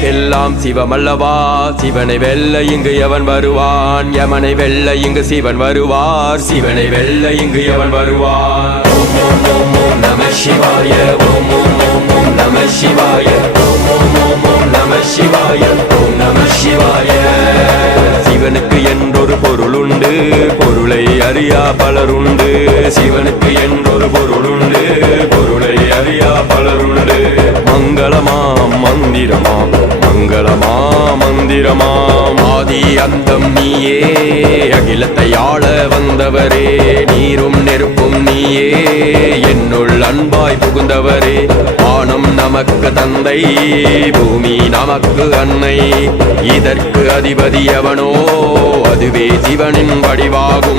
நமக்கெல்லாம் சிவமல்லவா. சிவனை வெல்ல இங்கு எவன் வருவான், யமனை வெல்ல இங்கு சிவன் வருவார். சிவனை வெல்ல இங்கு எவன் வருவான். ஓம் ஓம் ஓம் ஓம் நம சிவாய. ஓம் ஓம் ஓம் ஓம் நம சிவாய. ஓம் ஓம் ஓம் ஓம் நம சிவாய. ஓம் நம சிவாய. சிவனுக்கு என்றொரு பொருளுண்டு, பொருளை அறியா பலருண்டு. சிவனுக்கு என்றொரு பொருளுண்டு, பொருளை அறியா பலருண்டு. மங்களமாம் மந்திரமாம், மங்களமாம் மந்திரமாம். ஆதி அந்தம் நீயே, அகிலத்தை ஆள வந்தவரே. நீரும் நெருப்பும் நீயே, என்னுள் அன்பாய் புகுந்தவரே. வானம் நமக்கு தந்தை, பூமி நமக்கு அன்னை. இதற்கு அதிபதி எவனோ, அதுவே சிவனின் வடிவாகும்.